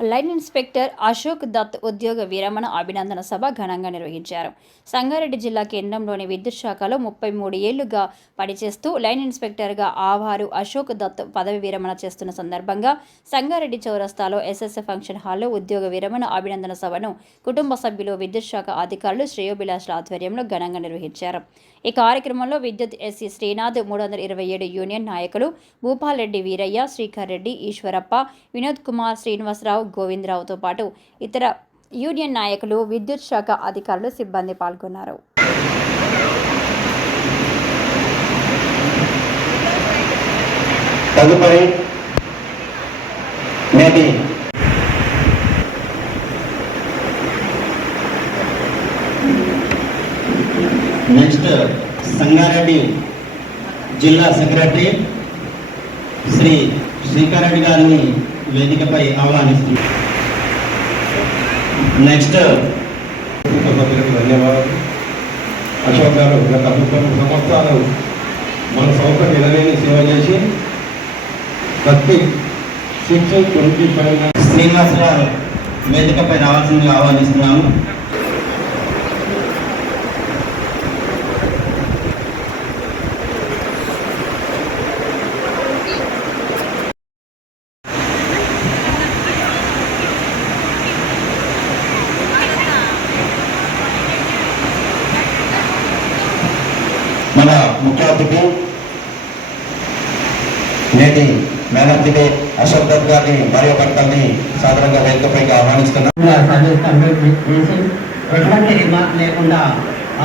Line inspector Ashok Dutt ఉద్యోగ విరమణ అభినందన సభ ఘనంగా నిర్వహించారు. సంగారెడ్డి జిల్లా కేంద్రంలోని విద్యుత్ శాఖలో ముప్పై మూడు ఏళ్ళుగా పనిచేస్తూ లైన్ ఇన్స్పెక్టర్గా ఆవారు అశోక్ దత్ పదవి విరమణ చేస్తున్న సందర్భంగా సంగారెడ్డి చౌరస్తాలో ఎస్ఎస్ఎ ఫంక్షన్ హాల్లో ఉద్యోగ విరమణ అభినందన సభను కుటుంబ సభ్యులు విద్యుత్ శాఖ అధికారులు శ్రేయోభిలాషుల ఆధ్వర్యంలో ఘనంగా నిర్వహించారు. ఈ కార్యక్రమంలో విద్యుత్ ఎస్సీ శ్రీనాథ్ మూడు వందల ఇరవై ఏడు యూనియన్ నాయకులు భూపాల్ రెడ్డి వీరయ్య శ్రీకర్ రెడ్డి ఈశ్వరప్ప వినోద్ కుమార్ శ్రీనివాసరావు గోవిందరావుతో పాటు ఇతర యూనియన్ నాయకులు విద్యుత్ శాఖ అధికారులు సిబ్బంది పాల్గొన్నారు. తదుపరి నేటి నెక్స్ట్ సంగారెడ్డి జిల్లా సెక్రటరీ శ్రీ శ్రీకారెడ్డి గారిని వేదికపై ఆహ్వానిస్తుంది నెక్స్ట్ సభ్యులకు ధన్యవాదాలు. అశోక్ గారు గత ముప్పై సంవత్సరాలు మన సంస్థ నిలలేని సేవ చేసి ప్రతి సిక్స్ ట్వంటీ ఫైవ్ శ్రీనివాస్ గారు వేదికపై రావాల్సిందిగా ఆహ్వానిస్తున్నాము మన నేటి మేనర్జీని అశోక్ దత్ గారిని మరియు భర్తల్ని సాధారణంగా వేదికపైకి ఆహ్వానిస్తున్నాం ఎటువంటి రిమార్క్ లేకుండా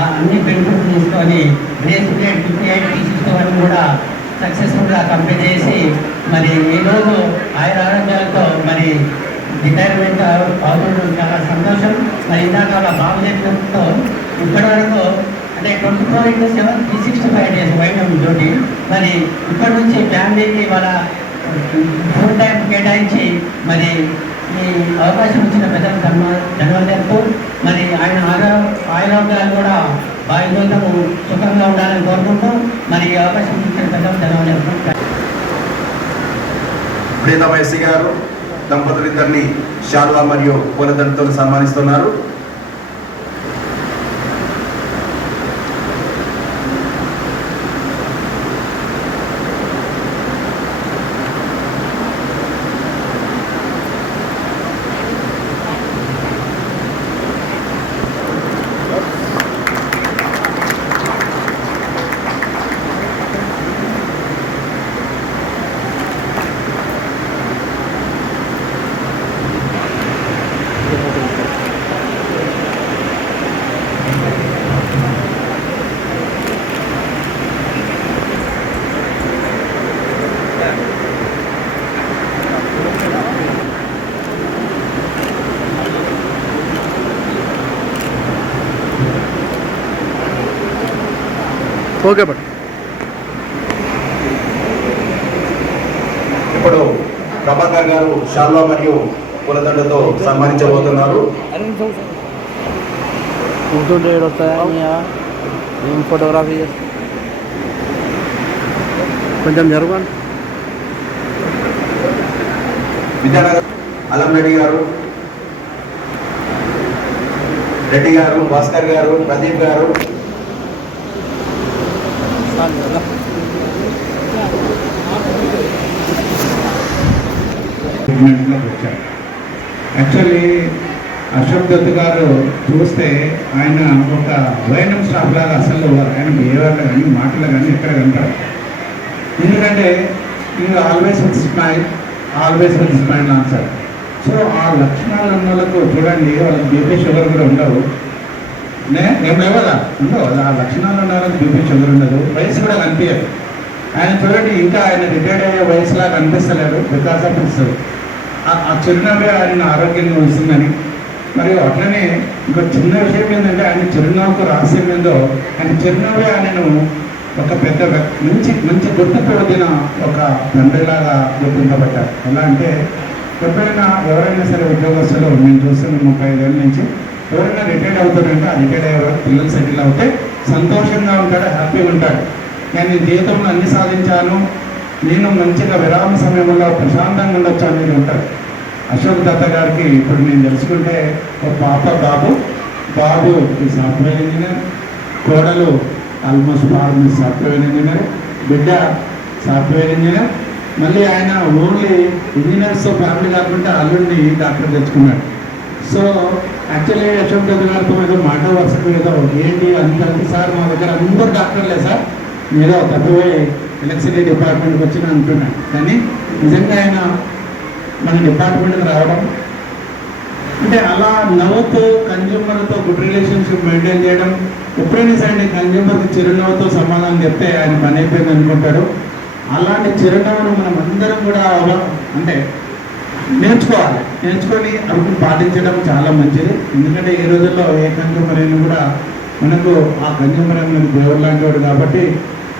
అన్ని బెనిఫిట్స్ తీసుకొని బేస్ గ్రేడ్ ఫిఫ్టీ ఎయిట్ తీసుకోవడం కూడా సక్సెస్ఫుల్గా కంప్లీట్ చేసి మరి ఈరోజు ఆయన ఆరోగ్యాలతో మరి రిటైర్మెంట్ అవుతుండడం చాలా సంతోషం. మరి ఇందాక వాళ్ళ బాబు చెప్పినతో ఇప్పటి వరకు అంటే twenty four into seven three sixty five days వైద్యం తోటి మరి ఇప్పటి నుంచి ఫ్యామిలీకి వాళ్ళ ఫుల్ టైం కేటాయించి మరి ఈ అవకాశం ఇచ్చిన పెద్దలు ధన్యవాదాలు మరి ఆయన ఆరో ఆరోగ్యాలు కూడా బాధ్యతము సుఖంగా ఉండాలని కోరుకుంటూ మరి ఈ అవకాశం ఇచ్చిన పెద్దలు ధన్యవాదాలు ప్రీతమయసి గారు దంపతులిద్దరిని శాల్వా మరియు పూలదండతో సన్మానిస్తున్నారు. ఓకే బట్ ఇప్పుడు ప్రభాకర్ గారు శాల్వా మరియు పూలదండతో సన్మానించబోతున్నారు. ఫోటోగ్రఫీ కొంచెం జరగండి. విద్యానగర్ అల్లం రెడ్డి గారు రెడ్డి గారు భాస్కర్ గారు ప్రదీప్ గారు యాక్చువల్లీ అశోక్ దత్ గారు చూస్తే ఆయన ఒక వైనం స్టాఫ్ లాగా అసలు ఆయన బిహేవియర్లో కానీ మాటలు కానీ ఎక్కడ కనపడదు ఎందుకంటే మీరు always with smile always with smile answer so ఆ లక్షణాలు ఉన్న వాళ్ళకు చూడండి వాళ్ళకి బీపీ షుగర్ కూడా ఉండవు. నే ఏం లేవదా ఉండవు ఆ లక్షణాలు ఉన్న బీపీ షుగర్ ఉండదు వయసు కూడా కనిపించదు. ఆయన చూడండి ఇంకా ఆయన రిటైర్డ్ అయ్యే వయసులా కనిపిస్తలేరు బికాస్ ఆఫ్ హిస్ ఆ చిరునవ్వే ఆయన ఆరోగ్యంగా ఉంటుందని. మరియు అట్లనే ఇంకో చిన్న విషయం ఏంటంటే ఆయన చిరునవ్వుకు రహస్యం ఏందో ఆయన చిరునవ్వే ఆయనను ఒక పెద్ద మంచి మంచి గుర్తింపు పొందిన ఒక తండ్రిలాగా గుర్తింపబడ్డారు. ఎలా అంటే ఎప్పుడైనా ఎవరైనా సరే ఉద్యోగస్తులు నేను చూస్తున్నాను ముప్పై ఐదేళ్ళ నుంచి ఎవరైనా రిటైర్డ్ అవుతారంటే ఆ రిటైర్డ్ అయ్యే వరకు పిల్లలు సెటిల్ అవుతే సంతోషంగా ఉంటాడు హ్యాపీగా ఉంటాడు నేను జీవితంలో అన్ని సాధించాను. నేను మంచిగా విరామ సమయంలో ప్రశాంతంగా ఉండొచ్చు అనేది ఉంటాడు అశోక్ దత్త గారికి ఇప్పుడు నేను తెలుసుకుంటే ఒక పాప బాబు. బాబు సాఫ్ట్వేర్ ఇంజనీర్ కోడలు ఆల్మోస్ట్ ఫార్మీ సాఫ్ట్వేర్ ఇంజనీర్ బిడ్డ సాఫ్ట్వేర్ ఇంజనీర్ మళ్ళీ ఆయన ఓన్లీ ఇంజనీర్స్తో ఫ్యామిలీ కాకుండా అల్లుడిని డాక్టర్ తెచ్చుకున్నాడు. సో యాక్చువల్లీ అశోక్ రెడ్డి గారితో ఏదో మాట వరుసకు ఏదో ఏంటి? అంత సార్ మా దగ్గర అందరు డాక్టర్లే సార్. ఏదో తప్పిపోయి ఎలక్ట్రిసిటీ డిపార్ట్మెంట్కి వచ్చిన అంటున్నాను కానీ నిజంగా ఆయన మన డిపార్ట్మెంట్కి రావడం అంటే అలా నవ్వుతూ కన్జ్యూమర్తో గుడ్ రిలేషన్షిప్ మెయింటైన్ చేయడం ఎప్పుడైనా సరే కన్జ్యూమర్కి చిరునవ్వుతో సమాధానం చెప్తే ఆయన పని అయిపోయింది అనుకుంటాడు. అలాంటి చిరునవ్వును మనం అందరం కూడా అంటే నేర్చుకోవాలి నేర్చుకొని అవి పాటించడం చాలా మంచిది. ఎందుకంటే ఈ రోజుల్లో ఏ కన్జ్యూమర్ అయినా కూడా మనకు ఆ కన్జ్యూమర్ అనేది దేవుడు లాంటి వాడు కాబట్టి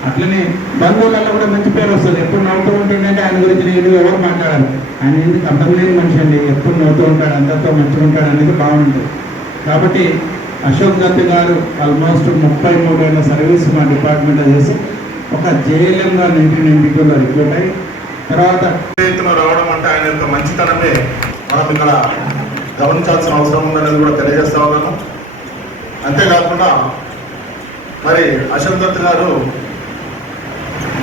అట్లనే బంధువులలో కూడా మంచి పేరు వస్తుంది. ఎప్పుడు నవ్వుతూ ఉంటుండే ఆయన గురించి నేను ఎవరు మాట్లాడాలి ఆయన ఎందుకు అర్థం లేని మనిషి అండి. ఎప్పుడు నవ్వుతూ ఉంటాడు అందరితో మంచిగా ఉంటాడు అనేది బాగుంటుంది. కాబట్టి అశోక్ దత్ గారు ఆల్మోస్ట్ ముప్పై మూడు ఏళ్ళ సర్వీస్ మా డిపార్ట్మెంట్లో చేసి ఒక జేఎల్ఎంగా నైన్టీన్ నైన్టీ టూలో రిక్రూట్ అయ్యి తర్వాత ఎత్తున రావడం అంటే ఆయన యొక్క మంచితనమే. మనం ఇక్కడ గమనించాల్సిన అవసరం ఉందనేది కూడా తెలియజేస్తా ఉన్నాను. అంతేకాకుండా మరి అశోక్ గారు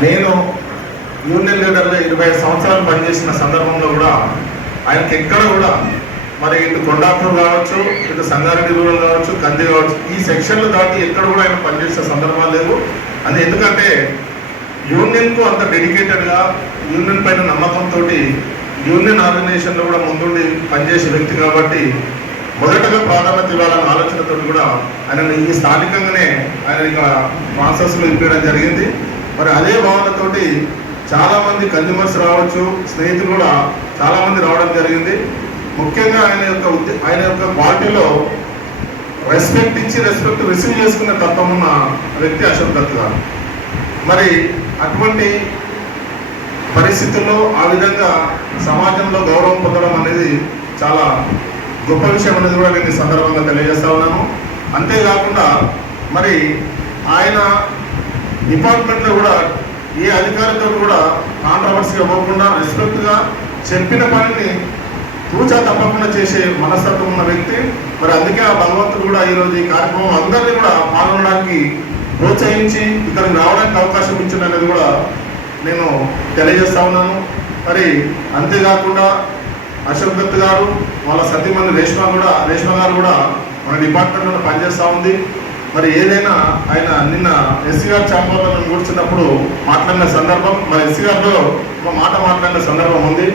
నేను యూనియన్ లీడర్లో ఇరవై సంవత్సరాలు పనిచేసిన సందర్భంలో కూడా ఆయనకి ఎక్కడ కూడా మరి ఇటు కొండాపూర్ కావచ్చు ఇటు సంగారెడ్డి రూరల్ కావచ్చు కంది కావచ్చు ఈ సెక్షన్లు దాటి ఎక్కడ కూడా ఆయన పనిచేసిన సందర్భాలు లేవు. అది ఎందుకంటే యూనియన్కు అంత డెడికేటెడ్గా యూనియన్ పైన నమ్మకంతో యూనియన్ ఆర్గనైజేషన్లో కూడా ముందుండి పనిచేసే వ్యక్తి కాబట్టి మొదటగా ప్రాధాన్యత ఇవ్వాలన్న ఆలోచనతో కూడా ఆయన ఈ స్థానికంగానే ఆయన ఇక ప్రాసెస్లో ఇప్పించడం జరిగింది. మరి అదే భావనతోటి చాలామంది కన్జ్యూమర్స్ రావచ్చు స్నేహితులు కూడా చాలామంది రావడం జరిగింది. ముఖ్యంగా ఆయన యొక్క ఆయన యొక్క క్వాలిటీలో రెస్పెక్ట్ ఇచ్చి రెస్పెక్ట్ రిసీవ్ చేసుకునే తత్వం ఉన్న వ్యక్తి అశోక్ దత్ గారు. మరి అటువంటి పరిస్థితుల్లో ఆ విధంగా సమాజంలో గౌరవం పొందడం అనేది చాలా గొప్ప విషయం అనేది కూడా నేను సందర్భంగా తెలియజేస్తా ఉన్నాను. అంతేకాకుండా మరి ఆయన డిపార్ట్మెంట్లో కూడా ఏ అధికారితో కూడా కాంట్రవర్సీ ఇవ్వకుండా రెస్పెక్ట్గా చెప్పిన పనిని తూచా తప్పకుండా చేసే మనస్తత్వం ఉన్న వ్యక్తి. మరి అందుకే ఆ భగవంతుడు కూడా ఈరోజు ఈ కార్యక్రమం అందరినీ కూడా పాల్గొనడానికి ప్రోత్సహించి ఇక్కడికి రావడానికి అవకాశం ఇచ్చిన అనేది కూడా నేను తెలియజేస్తా ఉన్నాను. మరి అంతేకాకుండా అశోక్ దత్ గారు వాళ్ళ సతీమణి రేష్మ కూడా రేష్మ గారు కూడా మన డిపార్ట్మెంట్లో పనిచేస్తూ ఉంది. మరి ఏదైనా ఆయన నిన్న ఎస్సీ గారు చాంబర్లో కూర్చున్నప్పుడు మాట్లాడిన సందర్భం మరి ఎస్సీ గారిలో ఒక మాట మాట్లాడిన సందర్భం ఉంది.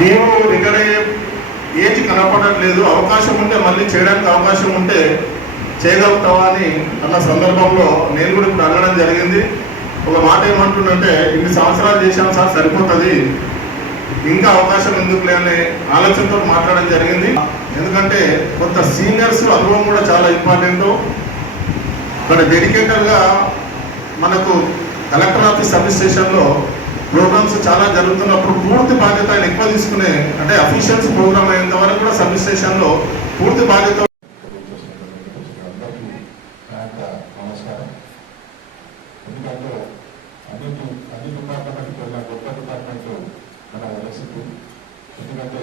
మేము రిటైర్ అయ్యే ఏజ్ కనపడట్లేదు అవకాశం ఉంటే మళ్ళీ చేయడానికి అవకాశం ఉంటే చేయగలుగుతావా అని అన్న సందర్భంలో నేను కూడా ఇప్పుడు అడగడం జరిగింది. ఒక మాట ఏమంటుందంటే ఇన్ని సంవత్సరాలు చేశాం సార్ సరిపోతుంది. ఇంకా అవకాశం ఎందుకు లేని ఆలోచనతో మాట్లాడడం జరిగింది. ఎందుకంటే కొంత సీనియర్స్ అనుభవం కూడా చాలా ఇంపార్టెంట్. ఇక్కడ డెడికేటెడ్గా మనకు కలెక్టర్ ఆఫీస్ సబ్ స్టేషన్లో ప్రోగ్రామ్స్ చాలా జరుగుతున్నప్పుడు పూర్తి బాధ్యత ఆయన ఎక్కువ తీసుకునే అంటే అఫీషియల్స్ ప్రోగ్రామ్ అయ్యేంత వరకు కూడా సబ్ స్టేషన్లో పూర్తి బాధ్యత అందరికీ నా యొక్క నమస్కారం ఎందుకంటే అన్నిటి అన్ని డిపార్ట్మెంట్కి వెళ్ళిన గొప్ప డిపార్ట్మెంట్ మన ఎలక్ట్రిసిటీ ఎందుకంటే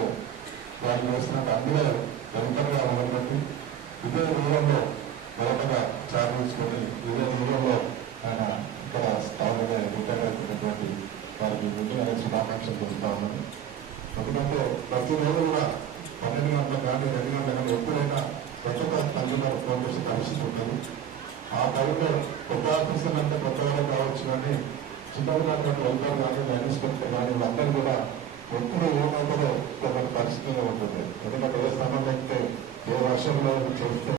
వారికి చేస్తున్న అందులో వెంటనే మొదలుపెట్టి ఇదే దూరంలో మొదటగా చార్జ్ ఇదే దూరంలో ఆయన ఇక్కడ స్థానంగా రిటైర్ అవుతున్నటువంటి వారికి ముందుగా శుభాకాంక్షలు తెలుపుతా ఉన్నాను. ఎందుకంటే ప్రతిరోజు కూడా పన్నెండు గంటల కానీ రెండు గంటల కానీ ఎప్పుడైనా కొత్త కన్జ్యూమర్ ఫోన్ చేసి పరిస్థితి ఉంటుంది. ఆ టైంలో కొత్త ఆఫీసర్ అంటే కొత్తగా కావచ్చు కానీ చిన్నగా వెళ్తారు కానీ లైన్ ఇన్స్పెక్టర్ కానీ వాళ్ళందరూ కూడా ఎప్పుడు ఏమైతుందో పరిస్థితి ఉంటుంది ఎందుకంటే ఏ సంబంధం అయితే ఏ వర్షంలో చేస్తే